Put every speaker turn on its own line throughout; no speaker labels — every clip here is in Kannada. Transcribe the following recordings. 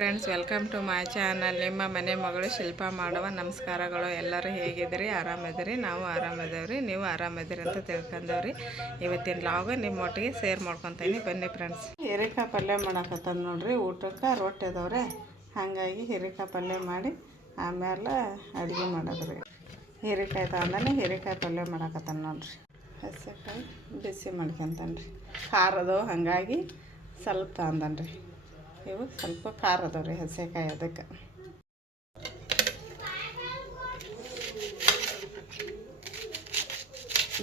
Friends welcome to my channel ನಿಮ್ಮ ಮನೆ ಮಗಳು ಶಿಲ್ಪ ಮಾಡುವ ನಮಸ್ಕಾರಗಳು. ಎಲ್ಲರೂ ಹೇಗಿದ್ದೀರಿ? ಆರಾಮಿದ್ದೀರಿ? ನಾವು ಆರಾಮಿದ್ದೇವ್ರಿ. ನೀವು ಆರಾಮಿದ್ದೀರಿ ಅಂತ ತಿಳ್ಕೊಂಡವ್ರಿ. ಇವತ್ತಿನ ಲಾಗ ನಿಮ್ಮ ಒಟ್ಟಿಗೆ ಶೇರ್ ಮಾಡ್ಕೊತೀನಿ. ಬನ್ನಿ ಫ್ರೆಂಡ್ಸ್ ಹೀರೆಕಾಯಿ ಪಲ್ಯ ಮಾಡಕತ್ತ ನೋಡ್ರಿ. ಊಟಕ್ಕೆ ರೊಟ್ಟಿ ಅದಾವ್ರೆ. ಹಾಗಾಗಿ ಹೀರೆಕಾಯಿ ಪಲ್ಯ ಮಾಡಿ ಆಮೇಲೆ ಅಡುಗೆ ಮಾಡೋದ್ರಿ. ಹೀರೆಕಾಯಿ ತಗೊಂಡನೆ ಹೀರೆಕಾಯಿ ಪಲ್ಯ ಮಾಡಕತ್ತಾನ ನೋಡ್ರಿ. ಹಸಿಕಾಯಿ ಬಿಸಿ ಮಾಡ್ಕೊಂತಾನೆ ರೀ ಹಂಗಾಗಿ ಹಾಗಾಗಿ ಸ್ವಲ್ಪ ತಂದನ್ರಿ ಇವು ಸ್ವಲ್ಪ ಖಾರ ಅದಾವ ರೀ ಹಸಿಕಾಯಿ ಅದಕ್ಕೆ.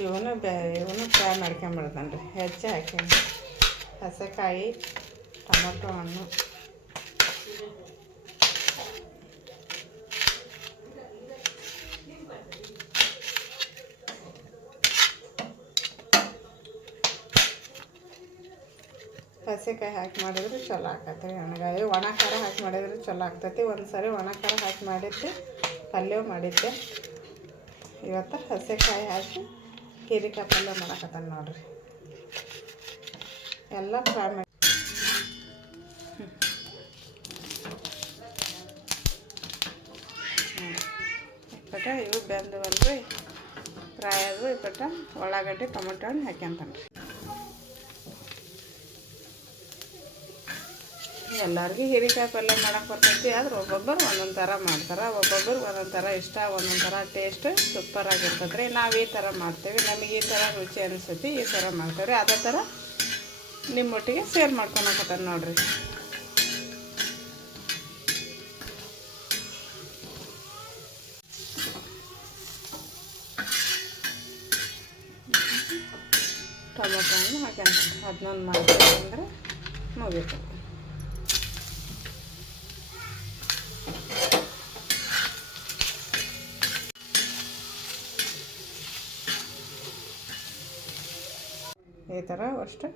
ಇವನು ಬ್ಯಾ ಇವನು ಫ್ರೈ ಮಾಡ್ಕೊಂಬಿಡ್ತಾನೆ ರೀ ಹೆಚ್ಚು ಹಾಕ್ಯಂಡು ಹಸೆಕಾಯಿ, ಟೊಮೊಟೊ ಹಣ್ಣು. ಹಸಿಕಾಯಿ ಹಾಕಿ ಮಾಡಿದ್ರೆ ಚಲೋ ಆಕತ್ತೆ ಎಣ್ಣೆಗಾಯಿ ಒಣ ಖಾರ ಹಾಕಿ ಮಾಡಿದ್ರೆ ಚಲೋ ಆಗ್ತೈತಿ. ಒಂದು ಸರಿ ಒಣ ಖಾರ ಹಾಕಿ ಮಾಡಿದ್ದೆ ಪಲ್ಯ ಮಾಡಿದ್ದೆ. ಇವತ್ತು ಹಸಿಕಾಯಿ ಹಾಕಿ ಹೀರೆಕಾಯಿ ಪಲ್ಯ ಮಾಡಕತ್ತಾನ ನೋಡ್ರಿ. ಎಲ್ಲ ಫ್ರೈ ಮಾಡಿ ಇವು ಬೆಂದವಲ್ರಿ ಫ್ರೈ ಅದು ಇಪ್ಪಟ್ಟ ಉಳ್ಳಾಗಡ್ಡಿ ಟೊಮೊಟೊ ಹಣ್ಣು ಹಾಕ್ಯಂತಾನೆ ಎಲ್ಲರಿಗೂ ಹೀರೆಕಾಯಿ ಪಲ್ಯ ಮಾಡೋಕ್ಕೆ ಬರ್ತೈತಿ. ಆದ್ರೆ ಒಬ್ಬೊಬ್ಬರು ಒಂದೊಂದು ಥರ ಮಾಡ್ತಾರೆ. ಒಬ್ಬೊಬ್ಬರು ಒಂದೊಂದು ಥರ ಇಷ್ಟ, ಒಂದೊಂದು ಥರ ಟೇಸ್ಟ್ ಸೂಪರ್ ಆಗಿರ್ತದೆ ರೀ ನಾವು ಈ ಥರ ಮಾಡ್ತೇವೆ. ನಮಗೆ ಈ ಥರ ರುಚಿ ಅನಿಸ್ತೈತಿ ಈ ಥರ ಮಾಡ್ತೇವೆ ರೀ ಅದೇ ಥರ ನಿಮ್ಮೊಟ್ಟಿಗೆ ಶೇರ್ ಮಾಡ್ಕೊಳಕತ್ತ ನೋಡ್ರಿ. ಟೊಮೊಟೊ ಅದನ್ನೊಂದು ಮಾಡ್ತೀವಿ ಅಂದರೆ ಮುಗೀತು ಥರ ಅಷ್ಟು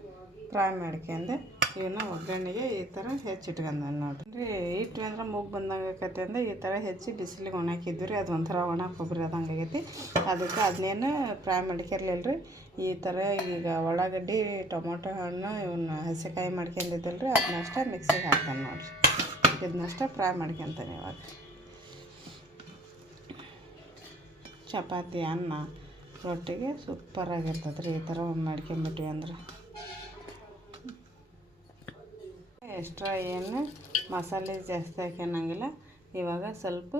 ಫ್ರೈ ಮಾಡ್ಕೊಂಡೆ ಇವನ್ನ ಒಗ್ಗರಣೆಗೆ ಈ ಥರ ಹೆಚ್ಚಿಟ್ಕೊಂಡೆ ನೋಡಿರಿ. ಹಿಟ್ಟು ಅಂದ್ರೆ ಮೂಗ್ ಬಂದಂಗೆ ಆಕೈತೆ ಅಂದ್ರೆ ಈ ಥರ ಹೆಚ್ಚಿ ಬಿಸಿಲಿಗೆ ಒಣಾಕಿದ್ವಿ ರೀ. ಅದು ಒಂಥರ ಒಣ ಕೊಬ್ಬರಿ ಆದಂಗೆ ಆಗೈತಿ. ಅದಕ್ಕೆ ಅದನ್ನೇನು ಫ್ರೈ ಮಾಡ್ಕಿರ್ಲಿಲ್ಲ ರೀ ಈ ಥರ ಈಗ ಉಳ್ಳಾಗಡ್ಡಿ, ಟೊಮೊಟೊ ಹಣ್ಣು ಇವನ್ನ ಹಸಿಕಾಯಿ ಮಾಡ್ಕೊಂಡಿದ್ದಲ್ಲ ರೀ. ಅದನ್ನಷ್ಟೇ ಮಿಕ್ಸಿಗೆ ಹಾಕ್ತಾನೆ ನೋಡಿರಿ. ಇದನ್ನಷ್ಟೇ ಫ್ರೈ ಮಾಡ್ಕೊತಾನೆ ಇವಾಗ. ಚಪಾತಿ, ಅನ್ನ. ರೊಟ್ಟಿಗೆ ಸೂಪರಾಗಿರ್ತದೆ ರೀ ಈ ಥರ ಒಂದು ಮಾಡ್ಕೊಂಬಿಟ್ವಿ ಅಂದ್ರೆ. ಎಕ್ಸ್ಟ್ರಾ ಏನು ಮಸಾಲೆ ಜಾಸ್ತಿ ಹಾಕ್ಯನಂಗಿಲ್ಲ. ಇವಾಗ ಸ್ವಲ್ಪ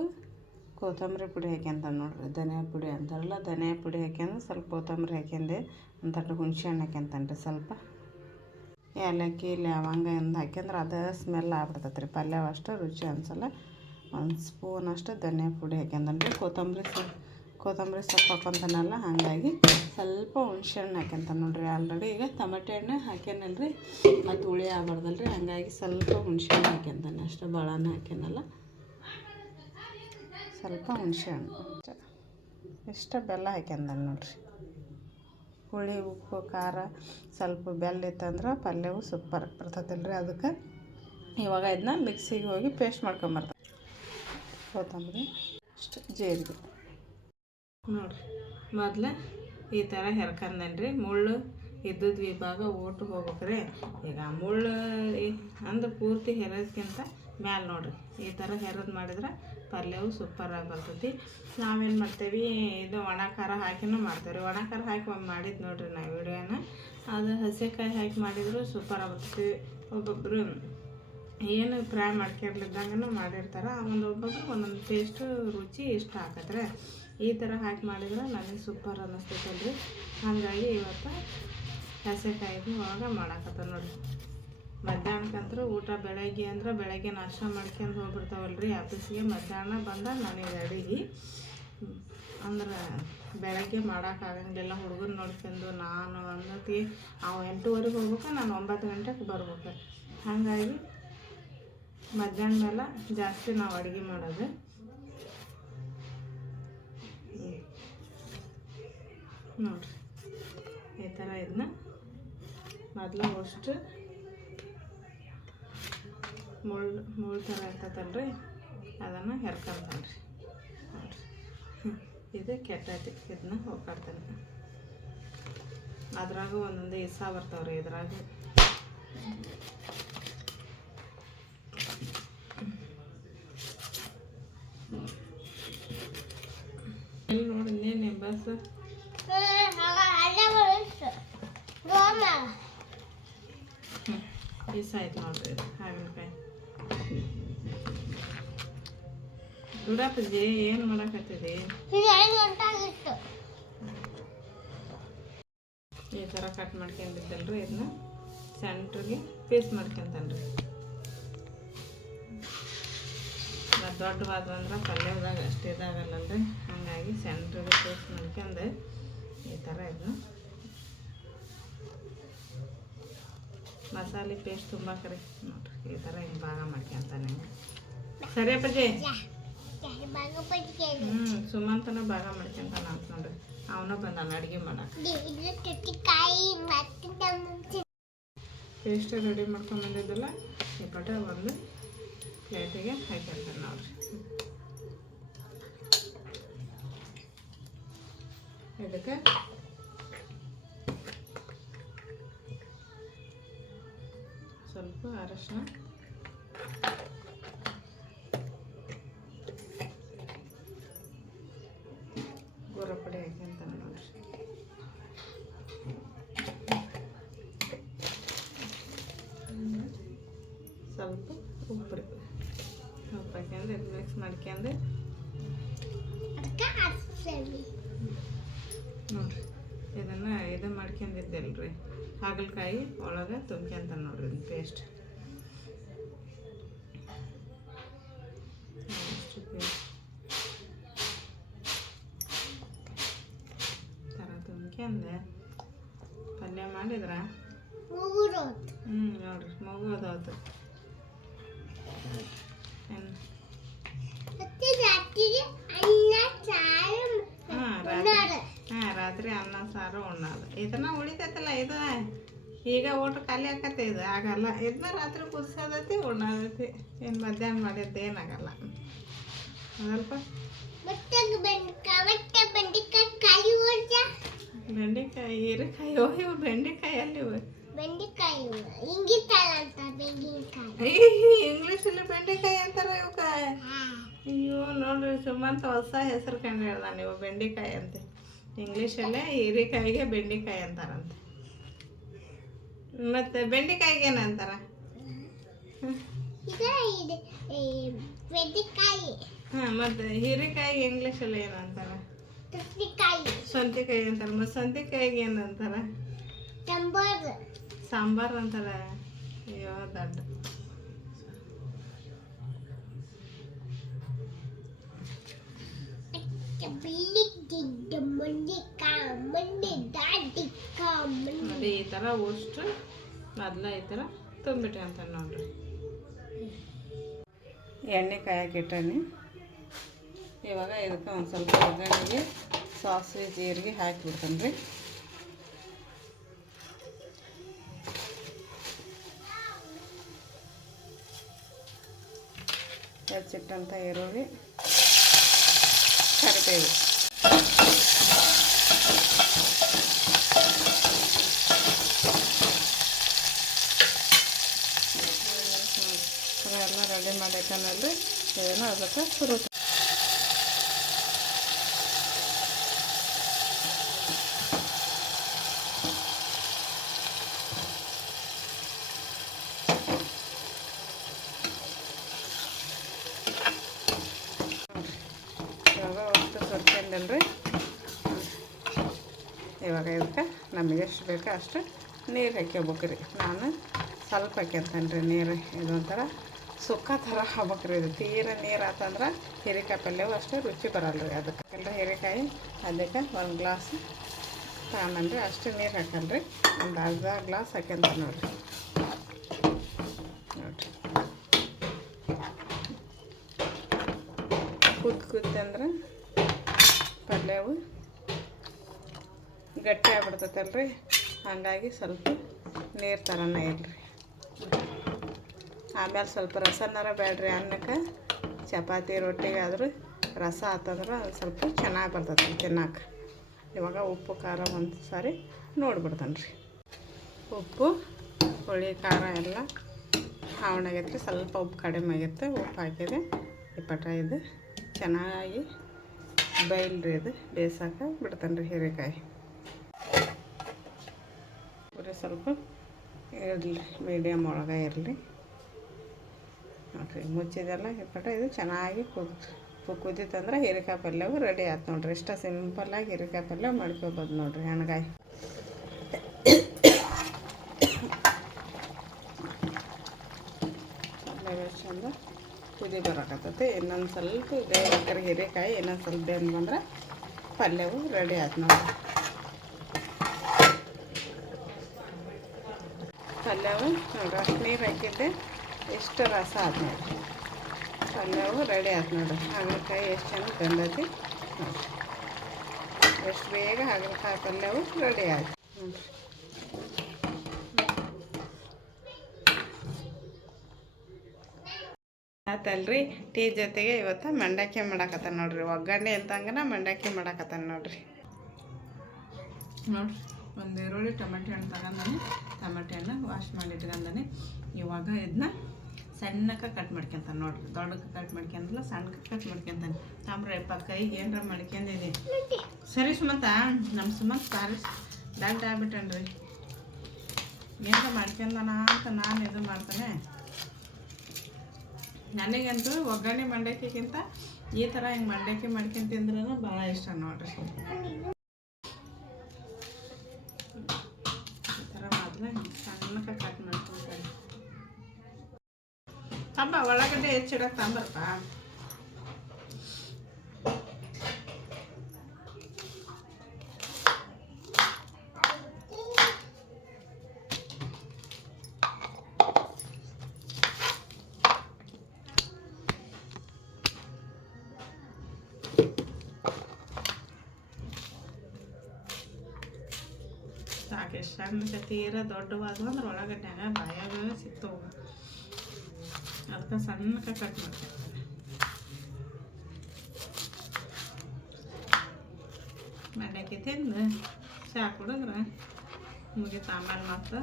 ಕೊತ್ತಂಬರಿ ಪುಡಿ ಹಾಕ್ಯಂತ ನೋಡ್ರಿ. ಧನಿಯಾ ಪುಡಿ ಅಂತಾರಲ್ಲ, ಧನಿಯಾ ಪುಡಿ ಹಾಕ್ಯಂದ್ರೆ ಸ್ವಲ್ಪ ಕೊತ್ತಂಬರಿ ಹಾಕ್ಯಂದೆ ಒಂದಟ್ಟು ಹುಣಸೆ ಹಣ್ಣು ಹಾಕ್ಯಂತಾನೆ ರೀ ಸ್ವಲ್ಪ. ಏಲಕ್ಕಿ, ಲವಂಗ ಎಂದು ಹಾಕ್ಯಂದ್ರೆ ಅದು ಸ್ಮೆಲ್ ಆಗ್ಬಿಡ್ತೈತೆ ರೀ ಪಲ್ಯ ಅಷ್ಟು ರುಚಿ ಅನ್ಸಲ್ಲ. ಒಂದು ಸ್ಪೂನ್ ಅಷ್ಟು ಧನಿಯಾ ಪುಡಿ ಹಾಕ್ಯಂತಾನೆ ರೀ ಕೊತ್ತಂಬರಿ ಸ್ವಲ್ಪ ಕೊತ್ತಂಬರಿ ಸೊಪ್ಪು ಹಾಕೊತಾನಲ್ಲ, ಹಾಗಾಗಿ ಸ್ವಲ್ಪ ಹುಣ್ಸೆ ಹಣ್ಣು ಹಾಕ್ಯಂತಾನೆ ನೋಡ್ರಿ. ಆಲ್ರೆಡಿ ಈಗ ಟಮಟೆ ಹಣ್ಣು ಹಾಕ್ಯಾನಲ್ರಿ, ಮತ್ತು ಹುಳಿ ಆಗ್ಬಾರ್ದಲ್ಲ ರೀ ಹಾಗಾಗಿ ಸ್ವಲ್ಪ ಹುಣ್ಸೆ ಹಣ್ಣು ಹಾಕ್ಯಂತಾನೆ ಅಷ್ಟು ಭಾಳನೇ ಹಾಕ್ಯಾನಲ್ಲ. ಸ್ವಲ್ಪ ಹುಣ್ಸೆ ಹಣ್ಣು ಇಷ್ಟ ಬೆಲ್ಲ ಹಾಕ್ಯಂದಾನೆ ನೋಡ್ರಿ. ಹುಳಿ, ಉಪ್ಪು, ಖಾರ, ಸ್ವಲ್ಪ ಬೆಲ್ಲ ಇತ್ತಂದ್ರೆ ಪಲ್ಯವು ಸೂಪರ್ ರೀ ಅದಕ್ಕೆ ಇವಾಗ ಇದನ್ನ ಮಿಕ್ಸಿಗೆ ಹೋಗಿ ಪೇಸ್ಟ್ ಮಾಡ್ಕೊಂಬರ್ತಾರೆ ಕೊತ್ತಂಬರಿ, ಅಷ್ಟು ಜೀರಿಗೆ. ನೋಡಿರಿ. ಮೊದಲು ಈ ಥರ ಹೆರ್ಕಂದೇನೆ ರೀ ಮುಳ್ಳು ಇದ್ದದ್ದು ವಿಭಾಗ ಓಟು ಹೋಗ್ಬೇಕ್ರಿ. ಈಗ ಮುಳ್ಳು ಅಂದ್ರೆ ಪೂರ್ತಿ ಹೆರೋದ್ಕಿಂತ ಮ್ಯಾಲೆ ನೋಡಿರಿ. ಈ ಥರ ಹೆರೋದು ಮಾಡಿದ್ರೆ ಪಲ್ಯವು ಸೂಪರಾಗಿ ಬರ್ತೈತಿ. ನಾವೇನು ಮಾಡ್ತೇವೆ? ಇದು ಒಣ ಖಾರ ಹಾಕಿನೂ ಮಾಡ್ತೇವೆ ರೀ ಒಣ ಖಾರ ಹಾಕಿ ಒಂದು ಮಾಡಿದ್ದು ನೋಡಿರಿ ನಾವು ವಿಡಿಯೋನ. ಅದು ಹಸಿಕಾಯಿ ಹಾಕಿ ಮಾಡಿದ್ರು ಸೂಪರ್ ಬರ್ತೈತಿ. ಒಬ್ಬೊಬ್ಬರು ಏನು ಫ್ರೈ ಮಾಡ್ಕೊಂಡಿದ್ದಂಗೂ ಮಾಡಿರ್ತಾರೆ. ಒಂದು ಒಬ್ಬೊಬ್ರು ಒಂದೊಂದು ಟೇಸ್ಟು ರುಚಿ ಇಷ್ಟ ಆಕತ್ರೆ ಈ ಥರ ಹಾಕಿ ಮಾಡಿದ್ರೆ ನನಗೆ ಸೂಪರ್ ಅನ್ನಿಸ್ತೈತಲ್ರಿ ಹಾಗಾಗಿ ಇವತ್ತು ಹಸಿಕಾಯಿದು ಒಳಗೆ ಮಾಡಾಕತ್ತ ನೋಡಿರಿ. ಮಧ್ಯಾಹ್ನಕ್ಕಂತೂ ಊಟ ಬೆಳಗ್ಗೆ ಅಂದ್ರೆ ಬೆಳಗ್ಗೆ ನಾಷ್ಟ ಮಾಡ್ಕೊಂಡು ಹೋಗ್ಬಿಡ್ತಾವಲ್ಲ ರೀ ಆಫೀಸಿಗೆ. ಮಧ್ಯಾಹ್ನ ಬಂದ ನನಗೆ ಅಡಿಗೆ. ಅಂದ್ರೆ ಬೆಳಗ್ಗೆ ಮಾಡೋಕ್ಕಾಗಂಗಿಲ್ಲ ಹುಡುಗನ ನೋಡ್ಕೊಂಡು ನಾನು ಅನ್ನೋತಿ ಅವು ಎಂಟೂವರೆಗೆ ಹೋಗ್ಬೇಕು, ನಾನು ಒಂಬತ್ತು ಗಂಟೆಗೆ ಬರ್ಬೇಕು. ಹಾಗಾಗಿ ಮಧ್ಯಾಹ್ನ ಮೇಲೆ ಜಾಸ್ತಿ ನಾವು ಅಡುಗೆ ಮಾಡೋದು. ನೋಡಿರಿ ಈ ಥರ ಇದನ್ನ ಮೊದಲು ಅಷ್ಟು ಮುಳ್ಳು ಮುಳ್ಳು ಥರ ಇರ್ತೈತಲ್ರಿ? ಅದನ್ನು ಹೆರ್ಕೊಂತಾನ್ರಿ ನೋಡಿರಿ. ಇದು ಕೆಟ್ಟೈತಿ. ಇದನ್ನ ಹೋಗ್ಕಾಡ್ತಾನೆ ಅದ್ರಾಗ ಒಂದೊಂದು ಇಸ ರೀ ಇದ್ರಾಗ. ಇಲ್ಲಿ ನೋಡಿ ಇನ್ನೇನು ಬಸ್ ಪೀಸ್ ಆಯ್ತು ನೋಡ್ರಿ ಹಾಗಲಕಾಯಿ ದುಡಾಪಜ್ಜಿ ಏನು ಮಾಡಕತ್ತಿದಿ? ಈ ಥರ ಕಟ್ ಮಾಡ್ಕೊಂಡಿದ್ದಲ್ರಿ ಇದನ್ನ ಸೆಂಟ್ರಿಗೆ ಪೀಸ್ ಮಾಡ್ಕೊಂತನ್ರಿ. ಮತ್ತು ದೊಡ್ಡವಾದಂದ್ರೆ ಪಲ್ಯದಾಗ ಅಷ್ಟು ಇದಾಗಲ್ಲಲ್ರಿ. ಹಾಗಾಗಿ ಸೆಂಟ್ರಿಗೆ ಪೀಸ್ ಮಾಡ್ಕೊಂಡು ಈ ಥರ ಇದನ್ನ ಮಸಾಲೆ ಪೇಸ್ಟ್ ತುಂಬ ಕರಿ ನೋಡ್ರಿ ಈ ಥರ ಹಿಂಗೆ ಭಾಗ ಮಾಡ್ಕೊಂತಾನೆ ಸರಿ ಅಪ್ಪಾಜಿ? ಹ್ಞೂ ಸುಮಂತನ ಭಾಗ ಮಾಡ್ಕೊಂತಾನ ಅಂತ ನೋಡ್ರಿ ಅವನ ಬಂದಾನ ಅಡುಗೆ ಮಾಡಕ್ಕೆ ಪೇಸ್ಟ್ ರೆಡಿ ಮಾಡ್ಕೊಂಡು ಬಂದಿದ್ದಲ್ಲ ಈ ಪಟ ಒಂದು ಪ್ಲೇಟಿಗೆ ಹಾಕ್ಯಂತಾನೆ ನೋಡ್ರಿ. ಇದಕ್ಕೆ ಸ್ವಲ್ಪ ಅರಶಿನ ಗೊರ ಪುಡಿ ಹಾಕ್ಯಂತಾನೆ ನೋಡ್ರಿ ಸ್ವಲ್ಪ ಉಪ್ಪು ರೀ ಉಪ್ಪು ಹಾಕ್ಯಂದ್ರೆ ಇದು ಮಿಕ್ಸ್ ಮಾಡ್ಕೊಂಡು ನೋಡ್ರಿ ಇದನ್ನ ಇದು ಮಾಡ್ಕೊಂಡಿದ್ದೆಲ್ರಿ ಹಾಗಲಕಾಯಿ ಒಳಗೆ ತುಂಬ್ಕೊಂತ ನೋಡ್ರಿ ಪೇಸ್ಟ್ ಥರ ತುಂಬ್ಕೊಂಡೆ ಪಲ್ಯ ಮಾಡಿದ್ರ ಹ್ಞೂ ನೋಡ್ರಿ ಮಗು ಅದಾವತ್ತು ಏನು ಹಾಂ ರಾತ್ರಿ ಹಾಂ ರಾತ್ರಿ ಅನ್ನ ಸಾರು ಉಣ್ಣೋದು. ಇದನ್ನ ಉಳಿತೈತಲ್ಲ ಇದು? ಈಗ ಊಟ ಖಾಲಿ ಆಕತ್ತೆ ಇದು? ಆಗಲ್ಲ. ಇದನ್ನ ರಾತ್ರಿ ಕುದಿಸೋದೈತಿ, ಉಣ್ಣೋದೈತಿ. ಏನು ಮಧ್ಯಾಹ್ನ ಮಾಡಿದ್ದು ಏನಾಗಲ್ಲ. ಅದಲ್ಪ? ಬೆಂಡೆಕಾಯಿ ಹೀರೆಕಾಯಿ ಓ ಇವು ಬೆಂಡೆಕಾಯಿ ಅಲ್ಲಿ ಇವು.
ಬೆಂಡೆಕಾಯಿ ಹಿಂಗಿತ್ತಲ್ಲ ಅಂತ ಬೆಂಡೆಕಾಯಿ.
ಇಂಗ್ಲೀಷಲ್ಲಿ ಬೆಂಡೆಕಾಯಿ ಅಂತಾರ ಇವಕ್ಕ ಅಯ್ಯೋ ನೋಡ್ರಿ ಸುಮಂತ ಹೊಸ ಹೆಸರು ಕಂಡು ಹೇಳ್ದ ನೀವು ಬೆಂಡೆಕಾಯಿ ಅಂತ. ಇಂಗ್ಲೀಷಲ್ಲೇ ಹೀರೆಕಾಯಿಗೆ ಬೆಂಡೆಕಾಯಿ ಅಂತಾರಂತೆ. ಮತ್ತೆ ಬೆಂಡೆಕಾಯಿಗೆ ಏನಂತಾರ ಹಾಂ ಮತ್ತೆ ಹೀರೆಕಾಯಿ ಇಂಗ್ಲೀಷಲ್ಲಿ ಏನಂತಾರೆ?
ತುಪ್ಪಿಕಾಯಿ
ಸೌತೆಕಾಯಿ ಅಂತಾರ. ಮತ್ತೆ ಸೌತೆಕಾಯಿಗೆ ಏನಂತಾರ?
ಸಾಂಬಾರ್.
ಸಾಂಬಾರು ಅಂತಾರೆ. ಅಯ್ಯೋ ದಡ್ಡ. ಈ ಥರ ಅಷ್ಟು ಮೊದಲ ಈ ಥರ ತುಂಬಿಟ್ಟೆ ಅಂತ ನೋಡ್ರಿ. ಎಣ್ಣೆ ಕಾಯಕ್ಕಿಟ್ಟನಿ ಇವಾಗ ಇದಕ್ಕೆ ಒಂದು ಸ್ವಲ್ಪ ಒಗ್ಗರಣೆಗೆ ಸಾಸಿವೆ ಜೀರಿಗೆ ಹಾಕಿಬಿಡ್ತೇನೆ ರೀ ಹೆಚ್ಚಿಟ್ಟಂಥ ಈರುಳ್ಳಿ ಕರಿಬೇವು ಎಲ್ಲ ರೆಡಿ ಮಾಡೈತನಲ್ರಿ ಇದನ್ನು ಅದಕ್ಕೆ ಸುರು ಇವಾಗ ಅಷ್ಟು ಸುರ್ಕೊಂಡಲ್ರಿ ಇವಾಗ ಇದಕ್ಕೆ ನಮಗೆ ಎಷ್ಟು ಬೇಕೋ ಅಷ್ಟು ನೀರು ಹಾಕ್ಯಬೇಕ್ರಿ ನಾನು ಸ್ವಲ್ಪ ಹಾಕ್ಯಂತೇನೆ ರೀ ನೀರು ಇದೊಂಥರ. ಸುಕ್ಕ ಥರ ಆಗ್ಬೇಕ್ರಿ ಇದು. ತೀರ ನೀರು ಆತಂದ್ರೆ ಹೀರೆಕಾಯಿ ಪಲ್ಯವು ಅಷ್ಟೇ ರುಚಿ ಬರಲ್ಲ ರೀ ಅದಕ್ಕೆ. ಎಲ್ಲ ಹೀರೆಕಾಯಿ ಅದಕ್ಕೆ ಒಂದು ಗ್ಲಾಸ್ ತಗೊಂಡ್ರಿ ಅಷ್ಟು ನೀರು ಹಾಕಲ್ರಿ. ಒಂದು ಅರ್ಧ ಗ್ಲಾಸ್ ಹಾಕ್ಯಂತ ನೋಡಿರಿ. ನೋಡಿರಿ. ಕುದ್ ಕುದ್ದಂದ್ರೆ ಪಲ್ಯವು ಗಟ್ಟಿ ಆಗ್ಬಿಡ್ತೈತಲ್ರಿ. ಹಾಗಾಗಿ ಸ್ವಲ್ಪ ನೀರು ಥರನೇ ಇಲ್ರಿ. ಆಮೇಲೆ ಸ್ವಲ್ಪ ರಸನಾರ ಬೇಡ್ರಿ ಅನ್ನಕ್ಕೆ. ಚಪಾತಿ ರೊಟ್ಟಿಗಾದ್ರೂ ರಸ ಆತಂದ್ರೆ ಅದು ಸ್ವಲ್ಪ ಚೆನ್ನಾಗಿ ಬರ್ತೈತಿ ತಿನ್ನಕ್ಕೆ. ಇವಾಗ ಉಪ್ಪು, ಖಾರ ಒಂದು ಸಾರಿ ನೋಡ್ಬಿಡ್ತಾನೆ ರೀ ಉಪ್ಪು, ಹುಳಿ, ಖಾರ ಎಲ್ಲ ಹಾವಣಾಗೈತೆ ರೀ ಸ್ವಲ್ಪ ಉಪ್ಪು ಕಡಿಮೆ ಆಗೈತೆ. ಉಪ್ಪು ಹಾಕಿದೆ. ಈ ಪಟ ಇದು ಚೆನ್ನಾಗಿ ಬೈಲ್ರಿ ಇದು. ಬೇಯಿಸಾಕ ಬಿಡ್ತಾನೆ ರೀ ಹೀರೆಕಾಯಿ. ಬರೀ ಸ್ವಲ್ಪ ಇರಲಿ, ಮೀಡಿಯಮ್ ಒಳಗೆ ಇರಲಿ. ನೋಡಿರಿ ಮುಚ್ಚಿದೆಲ್ಲ ಹಿಪ್ಪಟ ಇದು ಚೆನ್ನಾಗಿ ಕುದ್ ಕುದಿತಂದ್ರೆ ಹೀರೆಕಾಯಿ ಪಲ್ಯವು ರೆಡಿ ಆಯ್ತು ನೋಡಿರಿ. ಇಷ್ಟ ಸಿಂಪಲ್ಲಾಗಿ ಹೀರೆಕಾಯಿ ಪಲ್ಯ ಮಾಡ್ಕೋಬೋದು ನೋಡಿರಿ ಹಣ್ಗಾಯಿ. ಚಂದ ಕುದಿ ಬರಕತ್ತೈತಿ. ಇನ್ನೊಂದು ಸ್ವಲ್ಪ ಬೇರೆ ಹೀರೆಕಾಯಿ, ಇನ್ನೊಂದು ಸ್ವಲ್ಪ ಬೆಂದು ಬಂದ್ರೆ ಪಲ್ಯವು ರೆಡಿ ಆಯ್ತು ನೋಡಿರಿ. ಪಲ್ಯವು ನೋಡ್ರಿ, ಅಷ್ಟು ನೀರು ಹಾಕಿದ್ದೆ. ಎಷ್ಟು ರಸ ಆದ ನೋಡಿರಿ ಪಲ್ಯವು ರೆಡಿ ಆಯ್ತು ನೋಡಿರಿ ಹಾಗಲಕಾಯಿ ಎಷ್ಟು ಚೆನ್ನಾಗಿ ಬಂದೈತಿ ಎಷ್ಟು ಬೇಗ ಹಾಗಲಕಾಯಿ ಪಲ್ಯವು ರೆಡಿ ಆಯ್ತು. ನೋಡ್ರಿ ಟೀ ಜೊತೆಗೆ ಇವತ್ತು ಮಂಡಕ್ಕಿ ಮಾಡಾಕತ್ತಾನ ನೋಡ್ರಿ. ಒಗ್ಗರಣೆ ಅಂತಂಗನ ಮಂಡಕ್ಕಿ ಮಾಡಾಕತ್ತಾನ ನೋಡ್ರಿ. ನೋಡ್ರಿ, ಒಂದು ಈರುಳ್ಳಿ, ಟೊಮೆಟೊ ಹಣ್ಣು ತಗೊಂಡಾನೆ ಟೊಮೆಟೊ ಹಣ್ಣು ವಾಶ್ ಮಾಡಿ ಇಟ್ಕೊಂಡಾನೆ ಇವಾಗ ಇದನ್ನ ಸಣ್ಣಕ್ಕೆ ಕಟ್ ಮಾಡ್ಕೊಂತಾನೆ ನೋಡ್ರಿ, ದೊಡ್ಡಕ್ಕೆ ಕಟ್ ಮಾಡ್ಕೊಂಡಲ್ಲ ಸಣ್ಣಕ್ಕೆ ಕಟ್ ಮಾಡ್ಕೊಂತಾನೆ. ತಾಮ್ರ ಕೈಗೆ ಏನರ ಮಾಡ್ಕೊಂಡಿದೆ ಸರಿ ಸುಮಂತ ನಮ್ಮ ಸುಮಂತ್ ಸಾರಿ ಡಾಕ್ಟ್ ಆಗ್ಬಿಟ್ಟನ್ರಿ. ಏನರ ಮಾಡ್ಕೊಂಡಾನ ಅಂತ ನಾನು ಇದು ಮಾಡ್ತಾನೆ. ನನಗಂತೂ ಒಗ್ಗರಣೆ ಮಂಡಕ್ಕಿಗಿಂತ ಈ ಥರ ಹಿಂಗೆ ಮಂಡಕ್ಕಿ ಮಾಡ್ಕೊಂಡು ತಿಂದ್ರೂ ಭಾಳ ಇಷ್ಟ ನೋಡ್ರಿ ಹೆಚ್ಚಿಡಕ್ಕೆ ತಂಬರಪ್ಪ ಸಾಕು ಎಷ್ಟು ಸಣ್ಣ ತೀರ ದೊಡ್ಡವಾದವು ಅಂದ್ರೆ ಒಳಗಡೆ ಬಾಯಾಗ ಸಿಗ್ತವು. ಅದಕ್ಕೆ ಸಣ್ಣಕ್ಕೆ ಕಟ್ ಮಾಡ್ತೀನಿ ಮಂಡಕ್ಕಿ ತಿಂದು ಚಹಾ ಕುಡಿದ್ರೆ ಮುಗಿತು ಆಮೇಲೆ ಮತ್ತು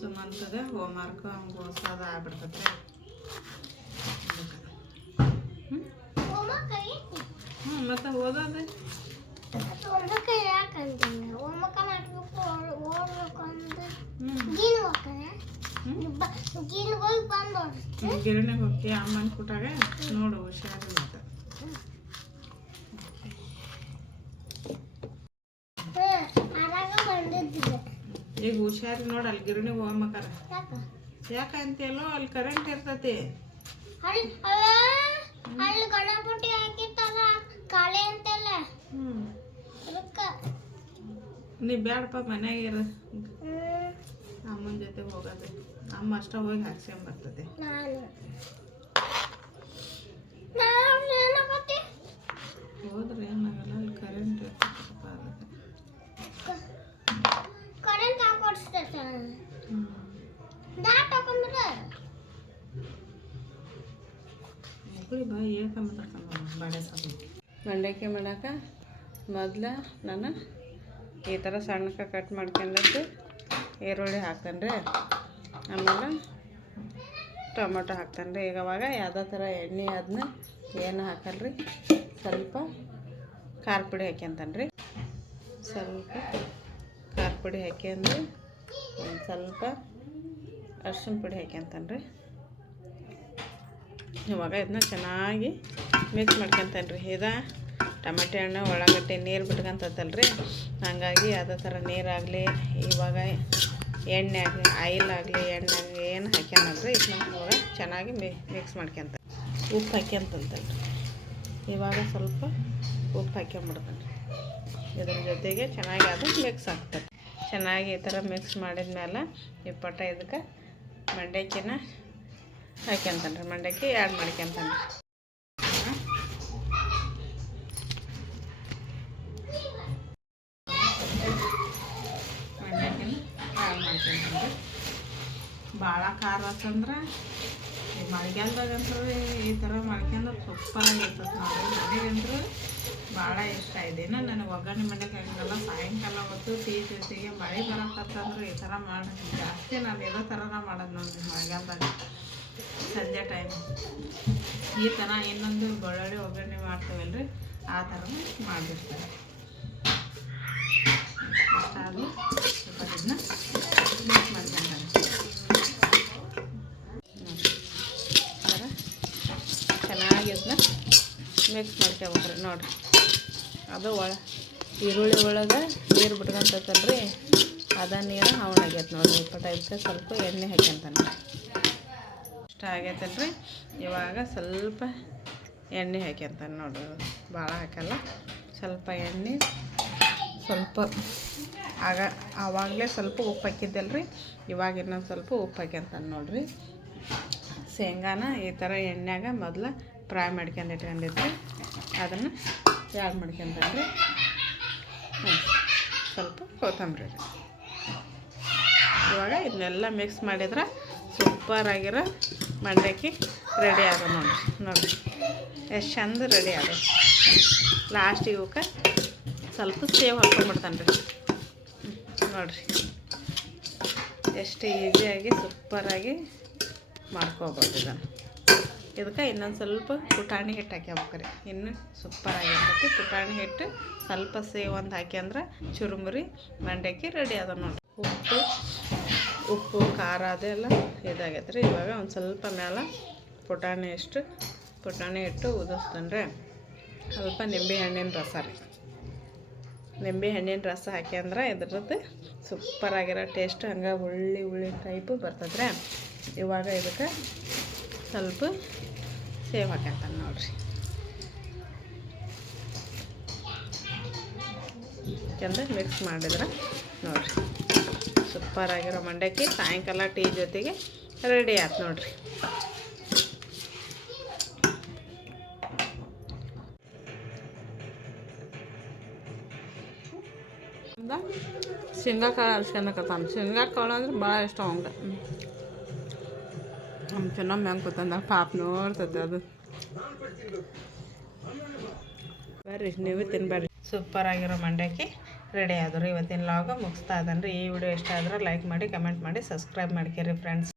ಹೋಮ್ ಹೋಮ್ವರ್ಕ್ ಹಂಗೆ ಓದ್ಸೋದು ಆಗ್ಬಿಡ್ತೈತೆ ಹ್ಞೂ ಮತ್ತು ಓದೋದು ಹ್ಞೂ ಗಿರಣಿಗೆ ಹೋಗ್ತಿ ಅಮ್ಮನ ಕೊಟ್ಟಾಗ ನೋಡು ಹುಷಾರಿಲ್ಲ ಅಂತ. ಈಗ ಹುಷಾರಿ ನೋಡಿ ಅಲ್ಲಿ ಗಿರಣಿಗೆ ಹೋಗ್ಬೇಕಾರ.
ಯಾಕ
ಯಾಕಂತೇಲೋ ಅಲ್ಲಿ ಕರೆಂಟ್ ಇರ್ತೈತಿ.
ಅಲ್ಲಿ ಗಣಪತಿ ಹಾಕಿತ್ತಲ್ಲ ಕಾಳೆ ಅಂತಲ್ಲ
ನೀ ಬ್ಯಾಡಪ್ಪ ಮನ್ಯಾಗ ಇರು.
ಹ್ಮ್,
ಅಮ್ಮನ ಜೊತೆ ಹೋಗೋದು. ಅಮ್ಮ ಅಷ್ಟ ಹೋಗಿ ಹಾಕ್ಸ್ಕೊಂಬರ್ತದೆ
ಬರ್ತದೆ.
ಹೋದ್ರೆ ಏನಾಗಲ್ಲ ಅಲ್ಲಿ ಕರೆಂಟ್
ಕರೆಂಟ್
ಮಕ್ಕಳು ಬಾ ಹೇಳ್ಕೊಂಬರ್ಕೊಂಡು ಬಾಳೆ ಸಾಕು ಮಂಡಕ್ಕಿ ಮಾಡಾಕ? ಮೊದ್ಲು ನಾನು ಈ ಥರ ಸಣ್ಣಕ್ಕೆ ಕಟ್ ಮಾಡ್ಕೊಂಡದ್ದು. ಈರುಳ್ಳಿ ಹಾಕ್ತಾನೆ ರೀ. ಆಮೇಲೆ ಟೊಮೊಟೊ ಹಾಕ್ತಾನೆ ರೀ. ಈಗ ಅವಾಗ ಯಾವುದೋ ಥರ ಎಣ್ಣೆ ಅದನ್ನ ಏನು ಹಾಕಲ್ರಿ ಸ್ವಲ್ಪ ಖಾರ ಪುಡಿ ಹಾಕ್ಯಂತಾನೆ ರೀ. ಸ್ವಲ್ಪ ಖಾರ ಪುಡಿ ಹಾಕ್ಯಂದು ಒಂದು ಸ್ವಲ್ಪ ಅರ್ಶಿನ ಪುಡಿ ಹಾಕ್ಯಂತಾನೆ ರೀ. ಇವಾಗ ಇದನ್ನ ಚೆನ್ನಾಗಿ ಮಿಕ್ಸ್ ಮಾಡ್ಕೊಂತಾನೆ ರೀ. ಇದು ಟಮಾಟೆ ಹಣ್ಣು ಒಳಗಟ್ಟೆ ನೀರು ಬಿಟ್ಕೊಂತತ್ತಲ್ರಿ ಹಾಗಾಗಿ ಅದೇ ಥರ ನೀರಾಗಲಿ, ಇವಾಗ ಎಣ್ಣೆ ಆಗಲಿ, ಆಯಿಲ್ ಆಗಲಿ, ಎಣ್ಣೆ ಆಗಲಿ ಏನು ಹಾಕ್ಯಾನಲ್ರಿ. ಇದನ್ನ ಇವಾಗ ಚೆನ್ನಾಗಿ ಮಿಕ್ಸ್ ಮಾಡ್ಕೊಂತ ಉಪ್ಪು ಹಾಕ್ಯಂತಂತಲ್ರಿ. ಇವಾಗ ಸ್ವಲ್ಪ ಉಪ್ಪು ಹಾಕ್ಯಂಬಿಡ್ತಾನೆ ಇದ್ರ ಜೊತೆಗೆ ಚೆನ್ನಾಗಿ ಅದು ಮಿಕ್ಸ್ ಆಗ್ತದೆ. ಚೆನ್ನಾಗಿ ಈ ಥರ ಮಿಕ್ಸ್ ಮಾಡಿದ್ಮೇಲೆ ಈ ಪಟ ಇದಕ್ಕೆ ಮಂಡಕ್ಕಿನ ಹಾಕ್ಯಂತಾನೆ ರೀ ಮಂಡಕ್ಕಿ ಆ್ಯಡ್ ಮಾಡ್ಕೊಂತಾನೆ ಮಂಡಕ್ಕಿನ ಆ್ಯಡ್ ಮಾಡ್ಕೊಂತಾನೆ ಭಾಳ ಖಾರ ಆತಂದ್ರೆ ಈ ಮಳೆಗಾಲದಾಗಂತೂ ಈ ಥರ ಮಾಡ್ಕೊಂಡ್ರೆ ಸೂಪರಾಗಿರ್ತದೆ ನಾವು ಮನೆಗಂತೂ ಭಾಳ ಇಷ್ಟ. ಇದೇನು ನನಗೆ ಒಗ್ಗರಣೆ ಮಾಡಕ್ಕೆ ಹಂಗಲ್ಲ ಸಾಯಂಕಾಲ ಹೊತ್ತು ಟೀ ಜೊತೆಗೆ ಮಳೆ ಬರಕತ್ತಂದ್ರೆ ಈ ಥರ ಮಾಡೋದು ಜಾಸ್ತಿ ನಾನು ಇರೋ ಥರನ ಮಾಡೋದು ನೋಡಿ ಮಳೆಗಾಲದಾಗ ಸಂಜೆ ಟೈಮ್ ಈ ಥರ ಇನ್ನೊಂದು ಬೆಳ್ಳುಳ್ಳಿ ಒಗ್ಗರಣೆ ಮಾಡ್ತೇವಲ್ರಿ, ಆ ಥರನೂ ಮಾಡಿರ್ತಾರೆ ಅಷ್ಟಾದ್ರೂ ಸ್ವಲ್ಪ ಇದನ್ನ ಮಿಕ್ಸ್ ಮಾಡ್ಕೊಂತಾರೆ ನೋಡಿ ಈ ಥರ ಚೆನ್ನಾಗಿ ಇದನ್ನ ಮಿಕ್ಸ್ ಮಾಡ್ಕೊಬೇಕ್ರಿ ನೋಡಿರಿ. ಅದು ಒಳ, ಈರುಳ್ಳಿ ಒಳಗೆ ನೀರು ಬಿಟ್ಕೊಂತೈತಲ್ರಿ, ಅದ ನೀರು ಹಾವಣಾಗೈತೆ ನೋಡಿರಿ. ಇಪ್ಪತ್ತು ಇದಕ್ಕೆ ಸ್ವಲ್ಪ ಎಣ್ಣೆ ಹಾಕ್ಯಂತಾನೆ. ಇಷ್ಟ ಆಗೈತಲ್ರಿ. ಇವಾಗ ಸ್ವಲ್ಪ ಎಣ್ಣೆ ಹಾಕ್ಯಂತಾನೆ ನೋಡ್ರಿ. ಭಾಳ ಹಾಕಲ್ಲ. ಸ್ವಲ್ಪ ಎಣ್ಣೆ, ಸ್ವಲ್ಪ ಆಗ, ಆವಾಗಲೇ ಸ್ವಲ್ಪ ಉಪ್ಪು ಹಾಕಿದ್ದಲ್ರಿ. ಇವಾಗ ಇನ್ನೊಂದು ಸ್ವಲ್ಪ ಉಪ್ಪು ಹಾಕ್ಯಂತಾನೆ ನೋಡ್ರಿ. ಶೇಂಗಾನ ಈ ಥರ ಎಣ್ಣೆಗೆ ಮೊದಲು ಫ್ರೈ ಮಾಡ್ಕೊಂಡು ಇಟ್ಕೊಂಡಿದ್ರಿ ಅದನ್ನು ಯಾಡ್ ಮಾಡ್ಕೊಂಡ್ರಿ ಹ್ಞೂ ಸ್ವಲ್ಪ ಕೊತ್ತಂಬರಿ ಇವಾಗ ಇದನ್ನೆಲ್ಲ ಮಿಕ್ಸ್ ಮಾಡಿದ್ರೆ ಸೂಪರ್ ಆಗಿರೋ ಮಂಡಕ್ಕಿ ರೆಡಿ ಆಗ ನೋಡಿ ನೋಡಿರಿ. ಎಷ್ಟು ಚಂದ ರೆಡಿ ಆಗ ಲಾಸ್ಟ್ ಇವಕ್ಕೆ ಸ್ವಲ್ಪ ಸೇವ್ ಹಾಕೊಂಡ್ಬಿಡ್ತಾನೆ ರೀ. ನೋಡಿರಿ. ಎಷ್ಟು ಈಸಿಯಾಗಿ ಸೂಪರಾಗಿ ಮಾಡ್ಕೋಬೋದು ಇದನ್ನು. ಇದಕ್ಕೆ ಇನ್ನೊಂದು ಸ್ವಲ್ಪ ಪುಟಾಣಿ ಹಿಟ್ಟು ಹಾಕ್ಯಾಬೇಕ್ರಿ ಇನ್ನು ಸೂಪರ್ ಆಗಿರ್ತೈತಿ. ಪುಟಾಣಿ ಹಿಟ್ಟು ಸ್ವಲ್ಪ ಸೇವ್ ಒಂದು ಹಾಕಿ ಅಂದ್ರೆ ಚುರುಮುರಿ, ಮಂಡಕ್ಕಿ ರೆಡಿ ಅದ ನೋಡಿರಿ. ಉಪ್ಪು ಉಪ್ಪು, ಖಾರ ಅದೆಲ್ಲ ಇದಾಗೈತೆ ರೀ. ಇವಾಗ ಒಂದು ಸ್ವಲ್ಪ ಮೇಲೆ ಪುಟಾಣಿ ಎಷ್ಟು ಪುಟಾಣಿ ಹಿಟ್ಟು ಉದಿಸ್ತಾನೆ ಸ್ವಲ್ಪ ನಿಂಬೆ ಹಣ್ಣಿನ ರಸ ರೀ. ನಿಂಬೆ ಹಣ್ಣಿನ ರಸ ಹಾಕಿ ಅಂದ್ರೆ ಇದ್ರದ್ದು ಸೂಪರ್ ಆಗಿರೋ ಟೇಸ್ಟ್ ಹಂಗೆ ಉಳ್ಳಿ ಉಳ್ಳಿ ಟೈಪು ಬರ್ತದ್ರೆ ಇವಾಗ ಇದಕ್ಕೆ ಸ್ವಲ್ಪ ಸೇವ್ ಹಾಕ್ಯಂತಾನೆ ನೋಡ್ರಿ. ಚಂದ ಮಿಕ್ಸ್ ಮಾಡಿದ್ರೆ ನೋಡ್ರಿ. ಸೂಪರ್ ಆಗಿರೋ ಮಂಡಕ್ಕಿ ಸಾಯಂಕಾಲ ಟೀ ಜೊತೆಗೆ ರೆಡಿ ಆಯ್ತು ನೋಡ್ರಿ. ಶೇಂಗಾ ಕಾಳು ಅಲ್ಸ್ಕೊಳಕತ್ತಾನ ಶೇಂಗಾ ಕಾಳು ಅಂದ್ರೆ ಭಾಳ ಇಷ್ಟ ಅವಂಗೆ. ನಮ್ಮ ಚೆನ್ನಾಗಿ ಹೆಂಗೆ ಕೂತಂದ ಪಾಪ ನೋಡ್ತದೆ ಅದು ಬರ್ರಿ, ನೀವು ತಿನ್ಬರ್ರಿ ಸೂಪರ್ ಆಗಿರೋ ಮಂಡಕ್ಕಿ ರೆಡಿ ಆದರು. ಇವತ್ತಿನ ಲಾಗ ಮುಗಿಸ್ತಾ ಇದ್ದಾನೆ ರೀ ಈ ವಿಡಿಯೋ ಇಷ್ಟ ಆದ್ರೆ ಲೈಕ್ ಮಾಡಿ ಕಮೆಂಟ್ ಮಾಡಿ ಸಬ್ಸ್ಕ್ರೈಬ್ ಮಾಡ್ಕೇರಿ ಫ್ರೆಂಡ್ಸ್